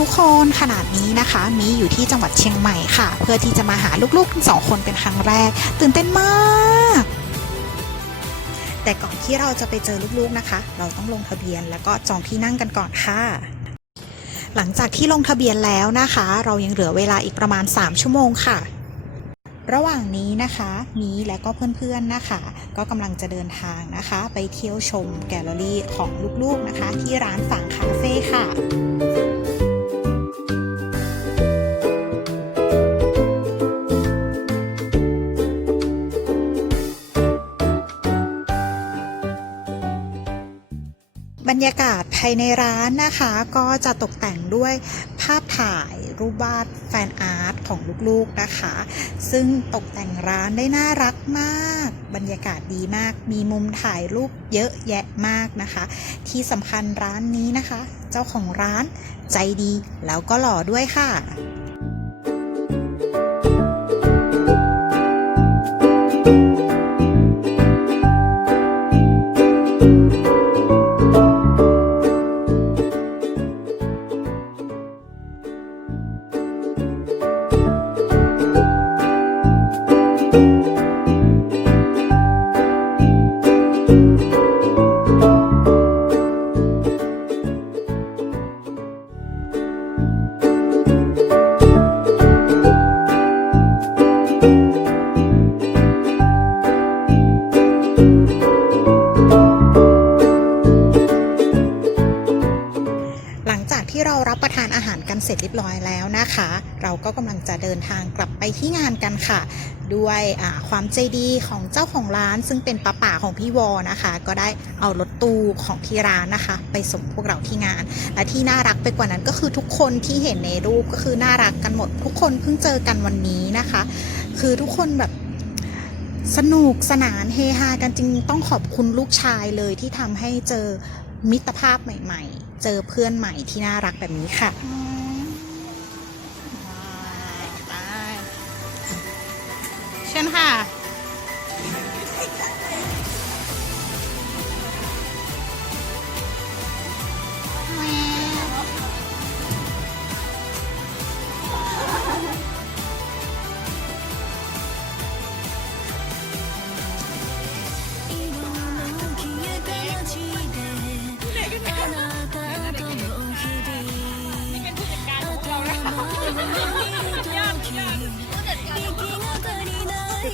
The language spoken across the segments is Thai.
ทุกคนขนาดนี้นะคะ มีอยู่ที่จังหวัดเชียงใหม่ค่ะ เพื่อที่จะมาหาลูกๆทั้งสองคนเป็นครั้งแรก ตื่นเต้นมากแต่ก่อนที่เราจะไปเจอลูกๆนะคะ เราต้องลงทะเบียนแล้วก็จองที่นั่งกันก่อนค่ะ หลังจากที่ลงทะเบียนแล้วนะคะ เรายังเหลือเวลาอีกประมาณ 3 ชั่วโมงค่ะ ระหว่างนี้นะคะมีและก็เพื่อนๆนะคะ ก็กำลังจะเดินทางนะคะ ไปเที่ยวชมแกลเลอรี่ของลูกๆนะคะ ที่ร้านฝางคาเฟ่ค่ะ บรรยากาศภายในร้านนะคะก็จะตกแต่งด้วยภาพถ่ายรูปวาดแฟนอาร์ตของลูกๆนะคะ ซึ่งตกแต่งร้านได้น่ารักมาก บรรยากาศดีมาก มีมุมถ่ายรูปเยอะแยะมากนะคะ ที่สำคัญร้านนี้นะคะ เจ้าของร้านใจดีแล้วก็หล่อด้วยค่ะ รับประทานอาหารกันเสร็จเรียบร้อยแล้วนะคะ เราก็กำลังจะเดินทางกลับไปที่งานกันค่ะ ด้วยความใจดีของเจ้าของร้าน ซึ่งเป็นป้าป่าของพี่วอนะคะ ก็ได้เอารถตู้ของที่ร้านนะคะ ไปส่งพวกเราที่งาน และที่น่ารักไปกว่านั้นก็คือทุกคนที่เห็นในรูปก็คือน่ารักกันหมด ทุกคนเพิ่งเจอกันวันนี้นะคะ คือทุกคนแบบสนุกสนานเฮฮากันจริงต้องขอบคุณลูกชายเลยที่ทำให้เจอมิตรภาพใหม่ ๆ เจอเพื่อนใหม่ที่น่ารักแบบนี้ค่ะเชิญค่ะ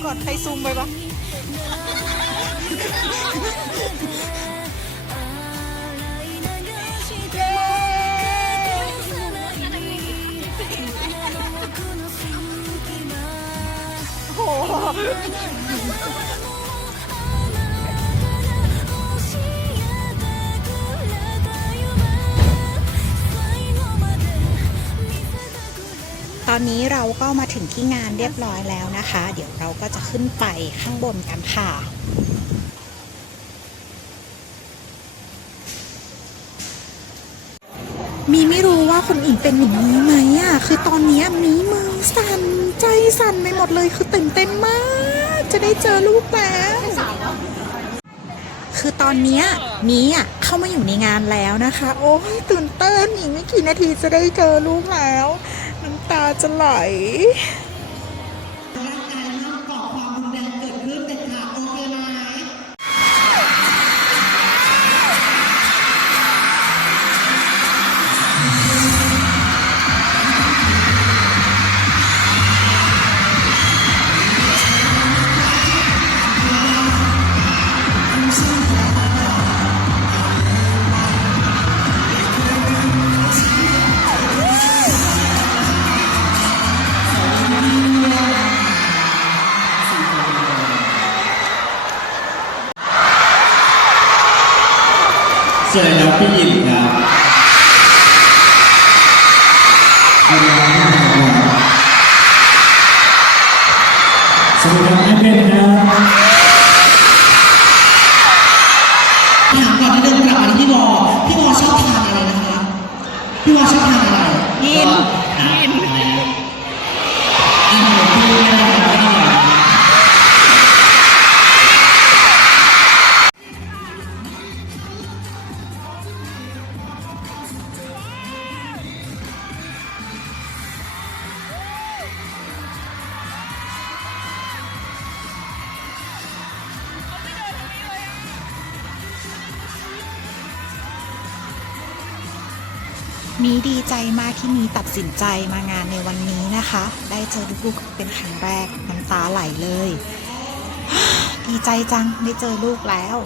่อน ใครซูมไปปะโอ้ อนนี้เราก็มาถึงที่งานเรียบร้อยแล้วนะคะ เดี๋ยวเราก็จะขึ้นไปข้างบนกันค่ะมีไม่รู้ว่าคนอื่นเป็นอย่างนี้ไหมอะ คือตอนนี้มีมือสั่นใจสั่นไปหมดเลย คือตื่นเต้นมาก จะได้เจอลูกแล้ว คือตอนนี้มีอะ เข้ามาอยู่ในงานแล้วนะคะ โอ้ยตื่นเต้นอีกไม่กี่นาทีจะได้เจอลูกแล้ว น้ำตาจะไหล เชิญน้องพี่หยินครับสวัสดีครับสวัสดีครับแม่เป็นครับถามก่อนที่เดินกลับมาที่พี่วอพี่วอชอบทานอะไรนะคะ พี่วอชอบทานอะไรยินยิน มีดีใจมากที่มีตัดสินใจมางานในวันนี้นะคะ ได้เจอลูกๆเป็นครั้งแรกน้ำตาไหลเลย ดีใจจังได้เจอลูกแล้ว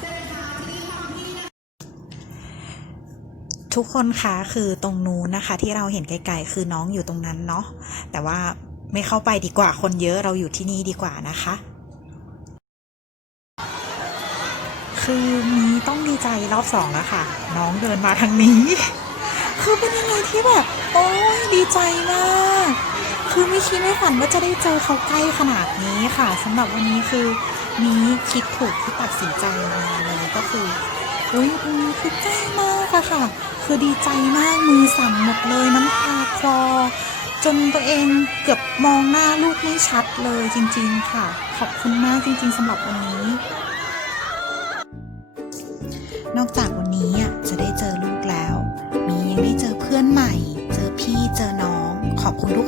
ทุกคนคะคือตรงนู้นนะคะ ที่เราเห็นไกลๆคือน้องอยู่ตรงนั้นเนาะแต่ว่าไม่เข้าไปดีกว่าคนเยอะเราอยู่ที่นี่ดีกว่านะคะ คือมีต้องดีใจรอบสองแล้วค่ะ น้องเดินมาทางนี้ คือเป็นยังไงที่แบบ โอ้ยดีใจมาก คือไม่คิดไม่ฝันว่าจะได้เจอเขาใกล้ขนาดนี้ค่ะสำหรับวันนี้คือมีคิดถูกที่ตัดสินใจมาเลยก็คืออุ้ยอืมคือใกล้มากอะค่ะ คือดีใจมากมือสั่นหมดเลยน้ำตาคลอ จนตัวเองเกือบมองหน้าลูกไม่ชัดเลยจริง ๆ ค่ะ ขอบคุณมากจริง ๆสำหรับวันนี้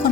ข